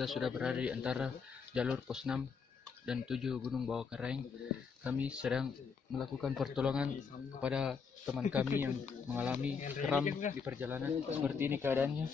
kita sudah berada di antara jalur pos 6 dan 7 Gunung Bawah Karaeng. Kami sedang melakukan pertolongan kepada teman kami yang mengalami kram di perjalanan. Seperti ini keadaannya.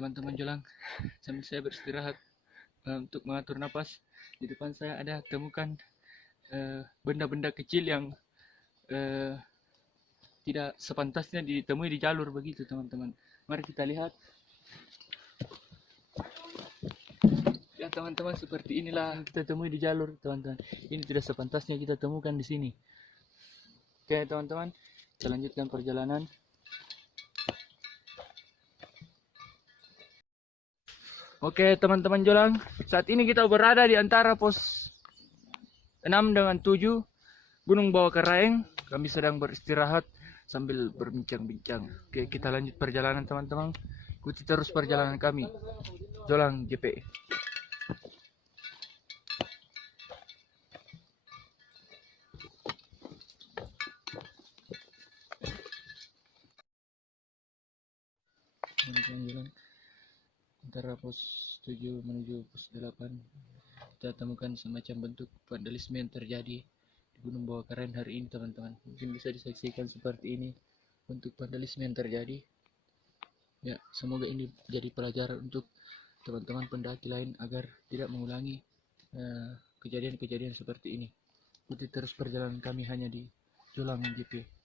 Teman-teman Jolang, sambil saya beristirahat untuk mengatur napas, di depan saya ada temukan benda-benda kecil yang tidak sepantasnya ditemui di jalur begitu, teman-teman. Mari kita lihat. Ya teman-teman, seperti inilah kita temui di jalur, teman-teman. Ini tidak sepantasnya kita temukan di sini. Oke teman-teman, kita lanjutkan perjalanan. Oke teman-teman Jolang, saat ini kita berada di antara pos 6 dengan 7 Gunung Bawah Karaeng. Kami sedang beristirahat sambil berbincang-bincang. Oke, kita lanjut perjalanan teman-teman. Ikuti terus perjalanan kami, Jolang JP. Teman-teman Jolang, antara pos 7 menuju pos 8 kita temukan semacam bentuk vandalisme yang terjadi di Gunung Bawah Karaeng hari ini, teman-teman. Mungkin bisa disaksikan seperti ini bentuk vandalisme yang terjadi. Ya, semoga ini jadi pelajaran untuk teman-teman pendaki lain agar tidak mengulangi kejadian-kejadian seperti ini. Ikuti terus perjalanan kami hanya di Jolang JP.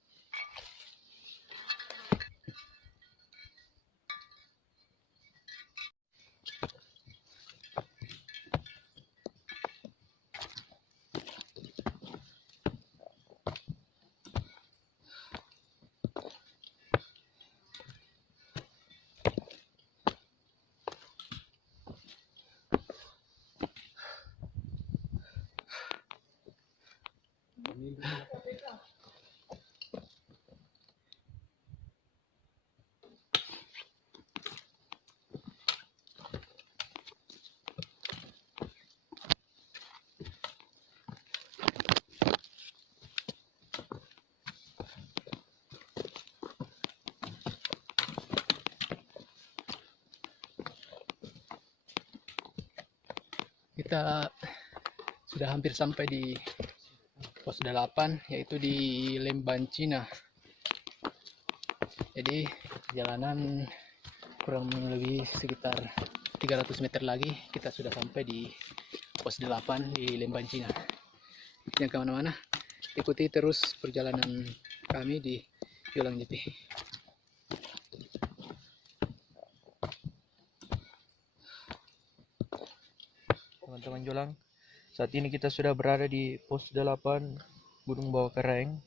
Kita sudah hampir sampai di pos 8, yaitu di Lembancina. Jadi perjalanan kurang lebih sekitar 300 meter lagi kita sudah sampai di pos 8 di Lembancina. Jangan kemana-mana, ikuti terus perjalanan kami di Jolang JP. Teman-teman Jolang, saat ini kita sudah berada di pos 8 Gunung Bawah Karaeng.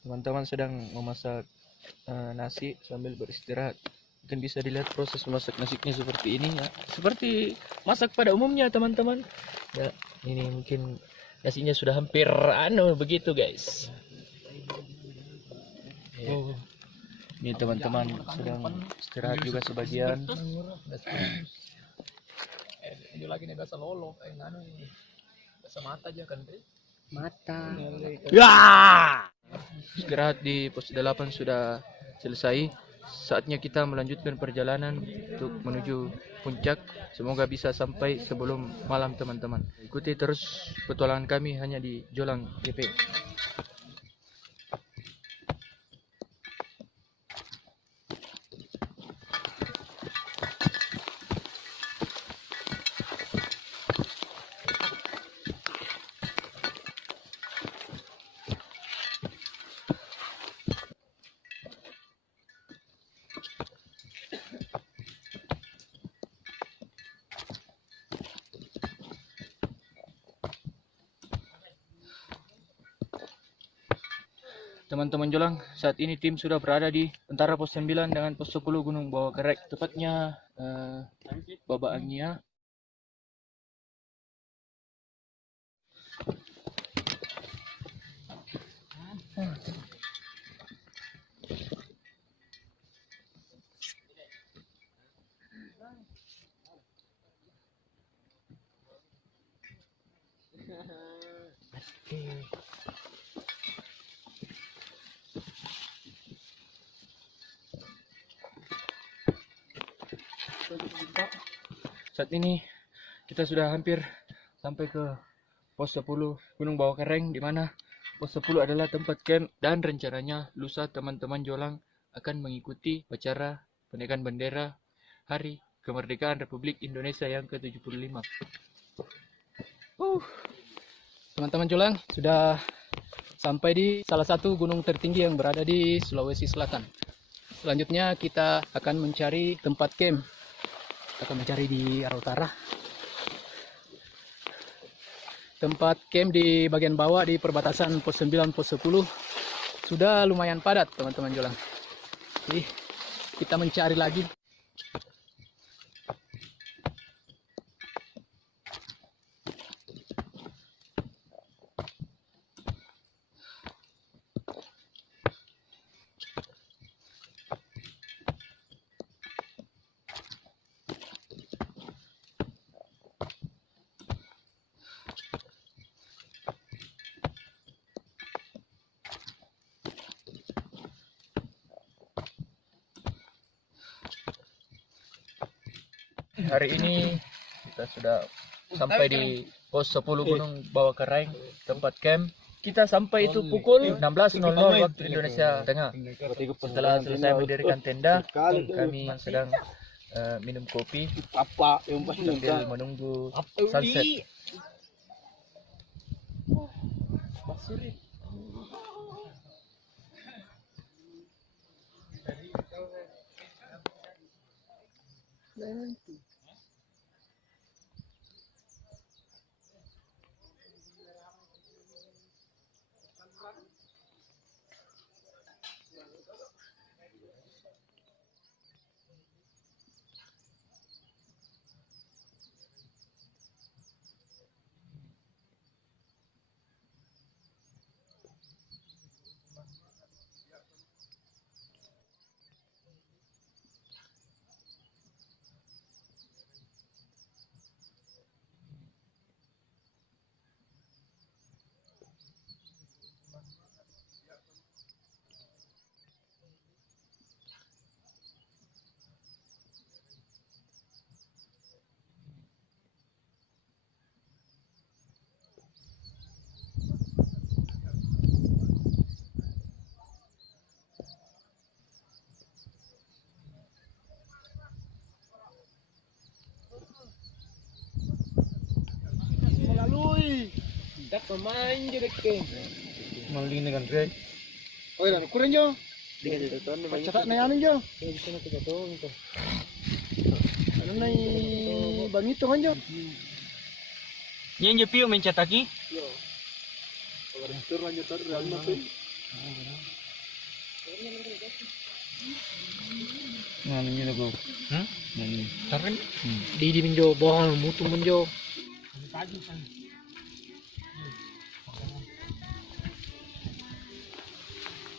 Teman-teman sedang memasak nasi sambil beristirahat. Mungkin bisa dilihat proses memasak nasinya seperti ini ya. Seperti masak pada umumnya teman-teman. Ya, ini mungkin nasinya sudah hampir begitu guys. Oh, ini teman-teman sedang istirahat juga sebagian. Ini lagi nih bahasa lolo kayak nganu ini. Bahasa mata aja kan, mata. Ya. Istirahat di pos 8 sudah selesai. Saatnya kita melanjutkan perjalanan untuk menuju puncak. Semoga bisa sampai sebelum malam teman-teman. Ikuti terus petualangan kami hanya di Jolang JP. Teman-teman Jolang, saat ini tim sudah berada di antara pos 9 dengan pos 10 Gunung Bawah Karaeng, tepatnya Baba Angia. Saat ini kita sudah hampir sampai ke pos 10 Gunung Bawah Kereng, di mana pos 10 adalah tempat camp, dan rencananya lusa teman-teman Jolang akan mengikuti upacara penaikan bendera Hari Kemerdekaan Republik Indonesia yang ke-75. Teman-teman Jolang sudah sampai di salah satu gunung tertinggi yang berada di Sulawesi Selatan. Selanjutnya kita akan mencari tempat camp. Kita akan mencari di arah utara. Tempat camp di bagian bawah di perbatasan pos 9 pos 10 sudah lumayan padat, teman-teman Jolang. Jadi kita mencari lagi. Hari ini kita sudah sampai di pos 10 Gunung Bawah Kereng, tempat camp. Kita sampai itu pukul 16.00 waktu Indonesia Tengah. Setelah selesai mendirikan tenda, kami sedang minum kopi sambil menunggu sunset. Tak pemain je dekat. Maling dengan Greg. Oh, dan ukuran jo. Catat na yan jo. Ano na bangito kan jo. Yan yung piyo mencataki. Ngano yun ako? Tarin? Di minjo bohong mutu minjo.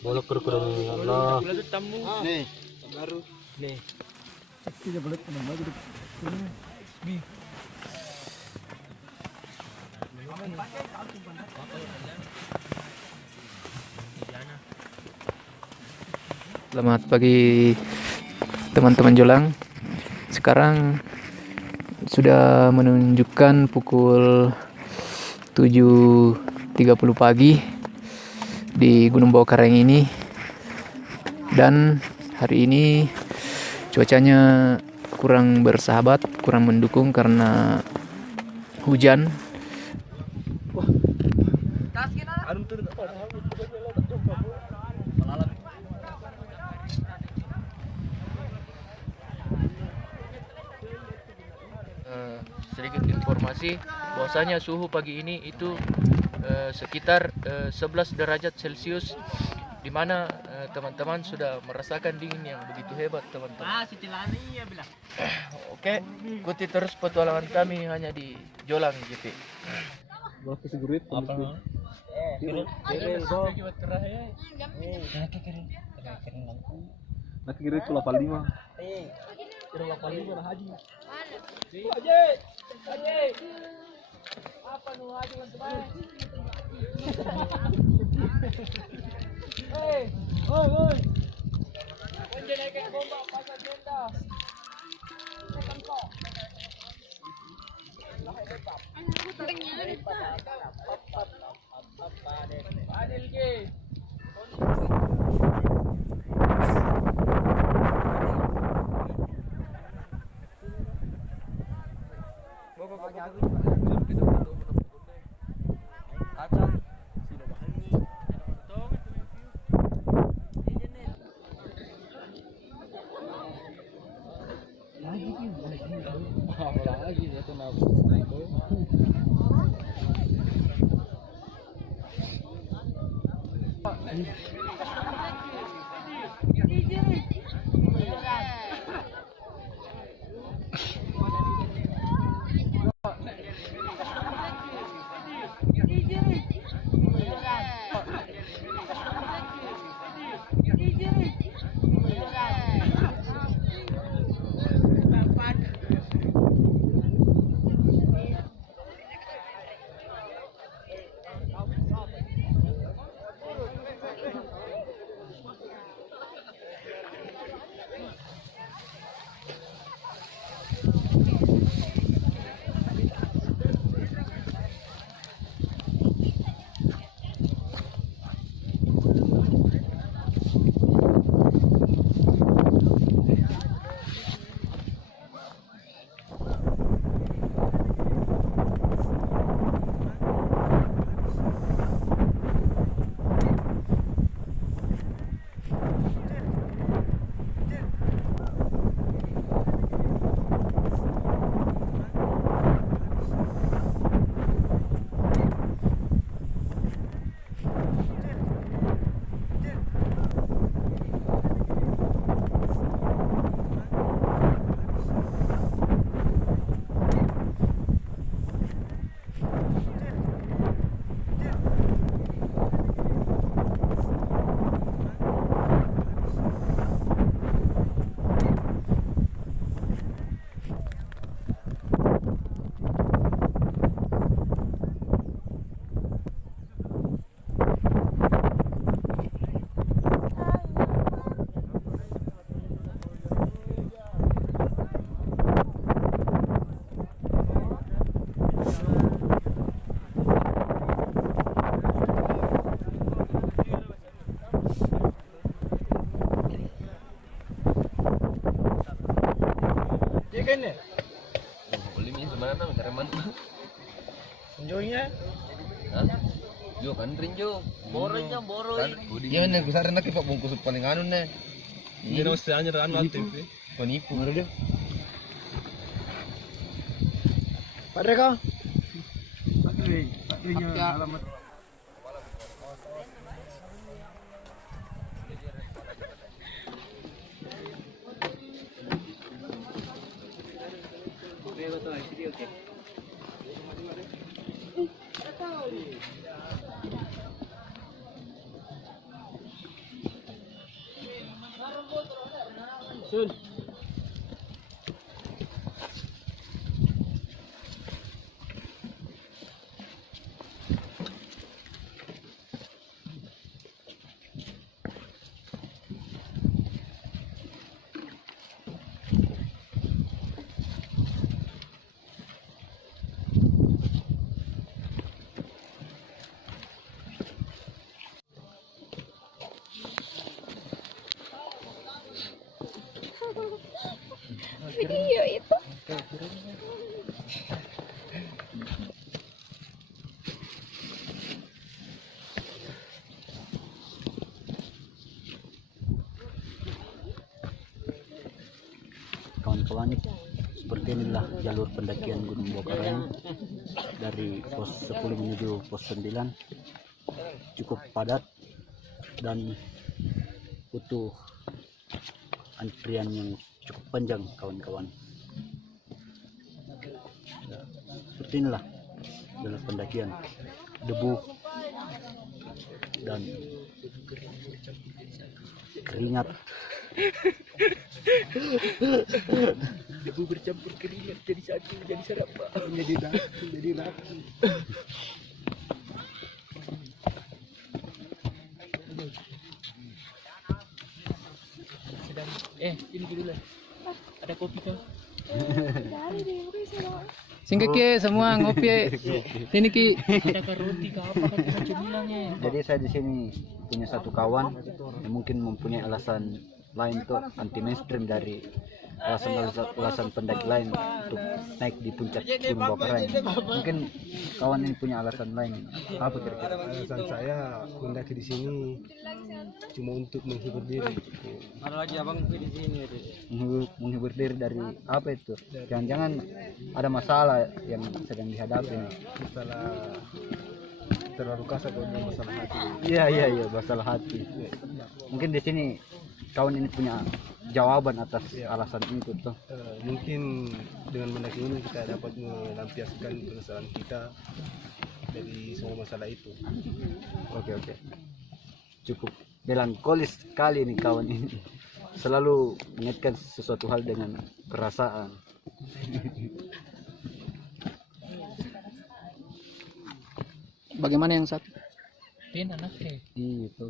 Bolak kurang Allah. Nih, baru. Nih. Tidak boleh tenang lagi. Selamat pagi teman-teman Jolang. Sekarang sudah menunjukkan pukul 7.30 pagi di Gunung Bawah Kereng ini, dan hari ini cuacanya kurang bersahabat, kurang mendukung karena hujan. Sedikit informasi bahwasanya suhu pagi ini itu sekitar 11 derajat Celcius, di mana teman-teman sudah merasakan dingin yang begitu hebat, teman-teman. Oke, ikuti terus petualangan kami hanya di Jolang GP. Nak kira itu 85. Kira 85 lah haji. Haji. Haji. Apa nu haji teman-teman? Lagi ya tuh Kene. Beli minyak mana bentar mana? Enjoynya. Hah? Jo kan rinjo. Boronya boroi. Iya nih, gue sarana kita bungkus paling anu nih. Ini harus hanya anu TV. Penipu. Mana dia? Pak Reka. Patrinya alamat. Sun. Video itu kawan-kawan, seperti inilah jalur pendakian Gunung Bokareng dari pos 10 menuju pos 9, cukup padat dan butuh antrian yang cukup panjang kawan-kawan. Seperti inilah jalur pendakian, debu dan keringat. Debu bercampur keringat jadi satu, jadi serap. Jadi dah, jadi dah. Sedang ini dulu lah. Ada kopi kah? Dari deh, mungkin saya Singkat ke semua ngopi. Sini ki. Ada roti kah apa kan kita coba bilangnya. Jadi saya di sini punya satu kawan yang mungkin mempunyai alasan lain tuh anti mainstream dari alasan pendaki lain untuk naik di puncak Gunung Bawakaraeng. Mungkin kawan ini punya alasan lain. Apa kira-kira? Alasan saya mendaki di sini cuma untuk menghibur diri. Ada lagi abang di sini. Menghibur diri dari apa itu? Jangan-jangan ada masalah yang sedang dihadapi. Masalah terlalu kasar kalau masalah hati. Iya, masalah hati. Mungkin di sini kawan ini punya jawaban atas alasan itu tuh. Mungkin dengan mendaki ini kita dapat melampiaskan keresahan kita dari semua masalah itu. Oke. Cukup melankolis sekali nih kawan ini. Selalu mengaitkan sesuatu hal dengan perasaan. Bagaimana yang satu? Pin anaknya. Itu.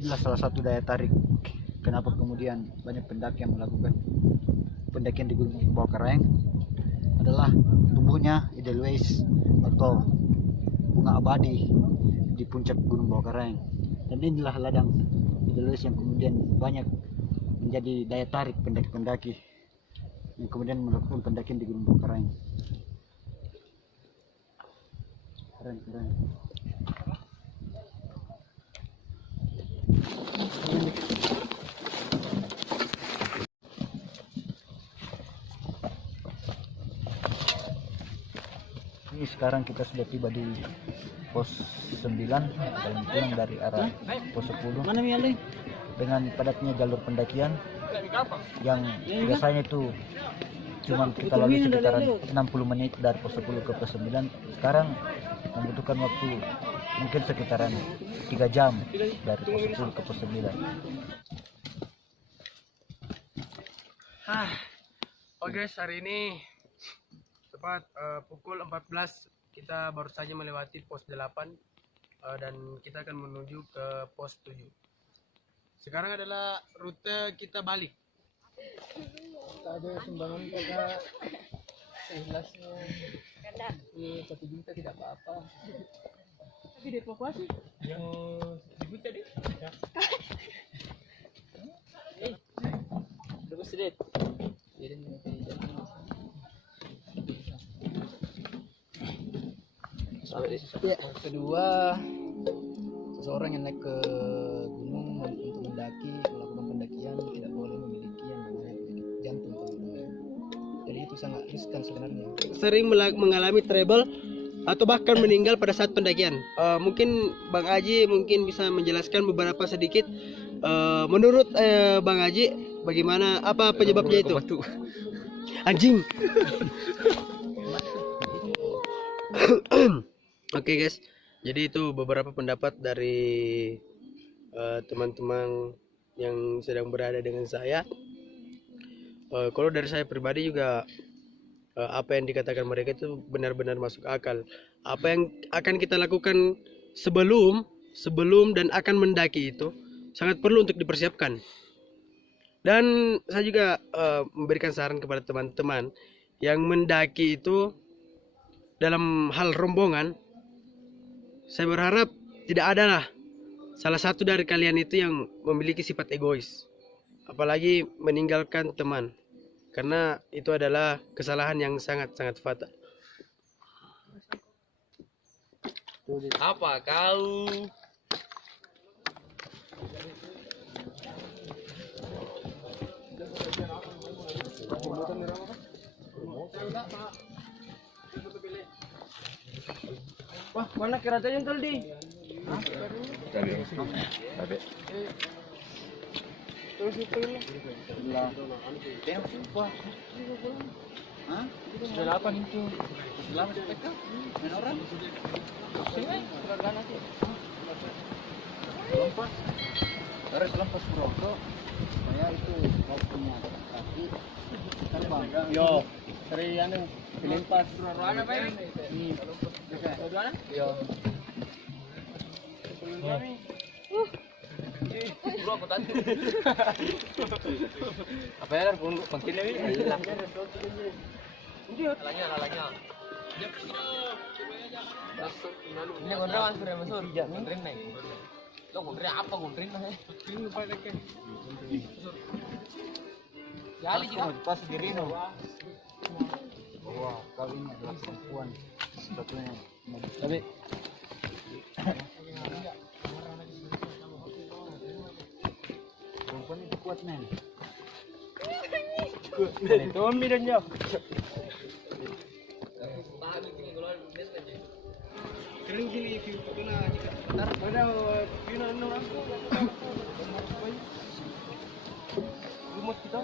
Inilah salah satu daya tarik kenapa kemudian banyak pendaki yang melakukan pendakian di Gunung Bawakaraeng adalah tumbuhnya edelweiss atau bunga abadi di puncak Gunung Bawakaraeng. Dan inilah ladang edelweiss yang kemudian banyak menjadi daya tarik pendaki-pendaki yang kemudian melakukan pendakian di Gunung Bawakaraeng. Keren. Ini sekarang kita sudah tiba di pos 9 paling kurang dari arah pos 10 dengan padatnya jalur pendakian yang biasanya itu cuma kita lalui sekitaran 60 menit dari pos 10 ke pos 9. Sekarang membutuhkan waktu mungkin sekitaran 3 jam dari pos 10 ke pos 9. Oke, hari ini tepat pukul 14 kita baru saja melewati pos 8 dan kita akan menuju ke pos 7. Sekarang adalah rute kita balik. Ada sumbangan kakak seikhlasnya. Iya, 1 juta tidak apa-apa. Tapi dievakuasi. Yang ibu tadi? Udah sedih. Kedua, seseorang yang naik ke gunung untuk mendaki, melakukan pendakian tidak boleh memiliki yang namanya penyakit jantung, teman-teman. Jadi itu sangat riskan sebenarnya. Sering mengalami trouble atau bahkan meninggal pada saat pendakian. Mungkin Bang Aji mungkin bisa menjelaskan beberapa sedikit. Menurut Bang Aji, bagaimana apa penyebabnya itu? Anjing. Oke guys, jadi itu beberapa pendapat dari teman-teman yang sedang berada dengan saya. Kalau dari saya pribadi juga apa yang dikatakan mereka itu benar-benar masuk akal. Apa yang akan kita lakukan sebelum dan akan mendaki itu sangat perlu untuk dipersiapkan. Dan saya juga memberikan saran kepada teman-teman yang mendaki itu dalam hal rombongan. Saya berharap tidak ada lah salah satu dari kalian itu yang memiliki sifat egois, apalagi meninggalkan teman, karena itu adalah kesalahan yang sangat-sangat fatal. Apa kau? Wah, mana keratanya yang tadi? Terus itu Sudah 8 itu. Sudah 8 PK. Main orang. Sini, keluarga nanti. Lompat. Harus lompat bro. Saya itu mau punya kaki. Kan bang. Yo, dari anu pelimpas. Ruangan apa ini? Ruangan? Yo. Bro, aku tadi. Apa ya? Pangkin ini. Alanya. Ini gondrong mas, sudah masuk. Gondrong nih. Lo gondrong apa gondrong nih? Gondrong lupa lagi. Jali juga. Pas diri no. Wah, kali ini adalah perempuan satunya. Tapi perempuan itu kuat men. Itu ambil dia. Keren gini view foto na jika. Ada view na ano aku. Lumot kita.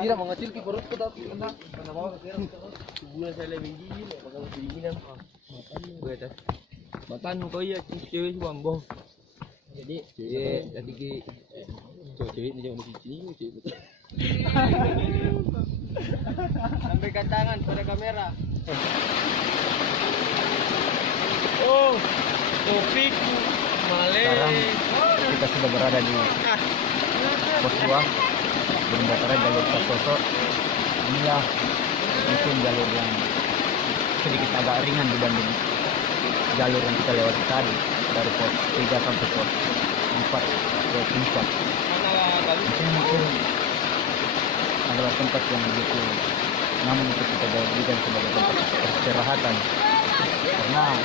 Tidak mengecil ki perut kita. Gua saya lebih gini, bakal begini Makan kau ya cewek sih bambo. Jadi tadi ki cewek ini jangan di sini sampai tangan pada kamera. Oh, topik Male. sekarang kita sudah berada di pos 2 Bendahara jalur Pasoso. Inilah mungkin jalur yang sedikit agak ringan dibanding jalur yang kita lewati tadi dari pos 3 sampai pos 4 ke puncak. Di sini mungkin adalah tempat yang begitu nyaman untuk kita jadikan sebagai tempat peristirahatan, karena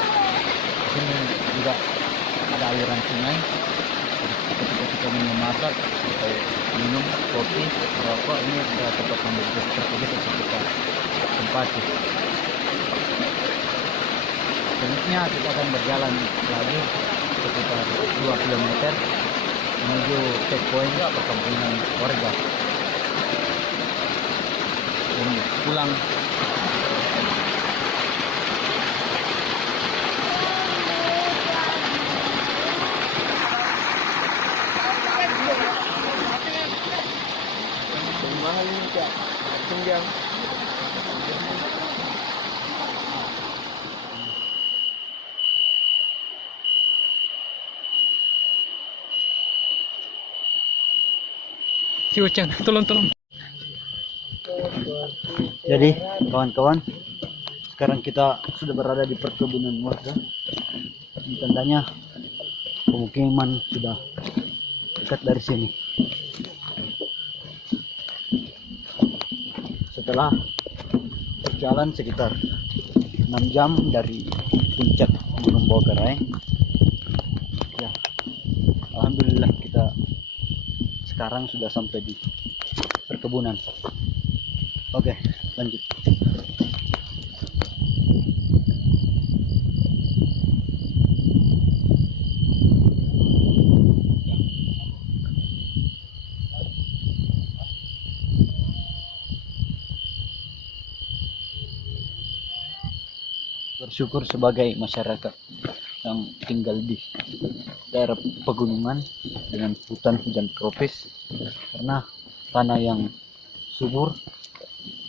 di sini juga ada aliran sungai. Ketika kita ingin memasak atau minum kopi, merokok, ini ada tempat yang begitu strategis untuk kita tempati. Selanjutnya kita akan berjalan lagi sekitar 2 km menuju checkpoint perkampungan warga dan pulang. Si Ucang, tolong. Jadi kawan-kawan, sekarang kita sudah berada di perkebunan warga. Ini tandanya pemukiman sudah dekat dari sini. Setelah berjalan sekitar 6 jam dari puncak Gunung Bawakaraeng, ya alhamdulillah kita sekarang sudah sampai di perkebunan. Oke, lanjut. Bersyukur sebagai masyarakat yang yang tinggal di daerah pegunungan dengan hutan hujan tropis, karena tanah yang subur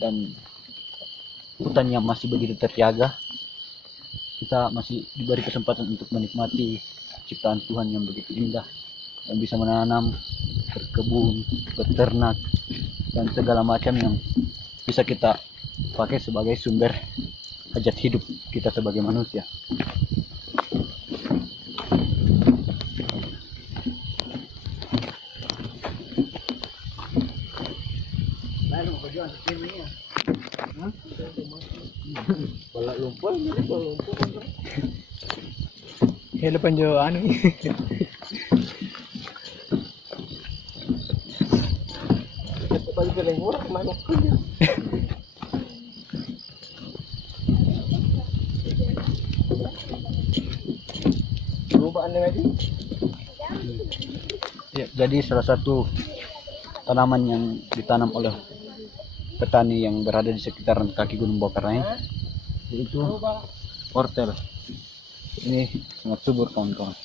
dan hutan yang masih begitu terjaga, kita masih diberi kesempatan untuk menikmati ciptaan Tuhan yang begitu indah, yang bisa menanam, berkebun, beternak, dan segala macam yang bisa kita pakai sebagai sumber hajat hidup kita sebagai manusia. Hello panjo anu. Ya, jadi salah satu tanaman yang ditanam oleh petani yang berada di sekitaran kaki Gunung Bawakaraeng yaitu wortel. Ini sangat subur kawan-kawan.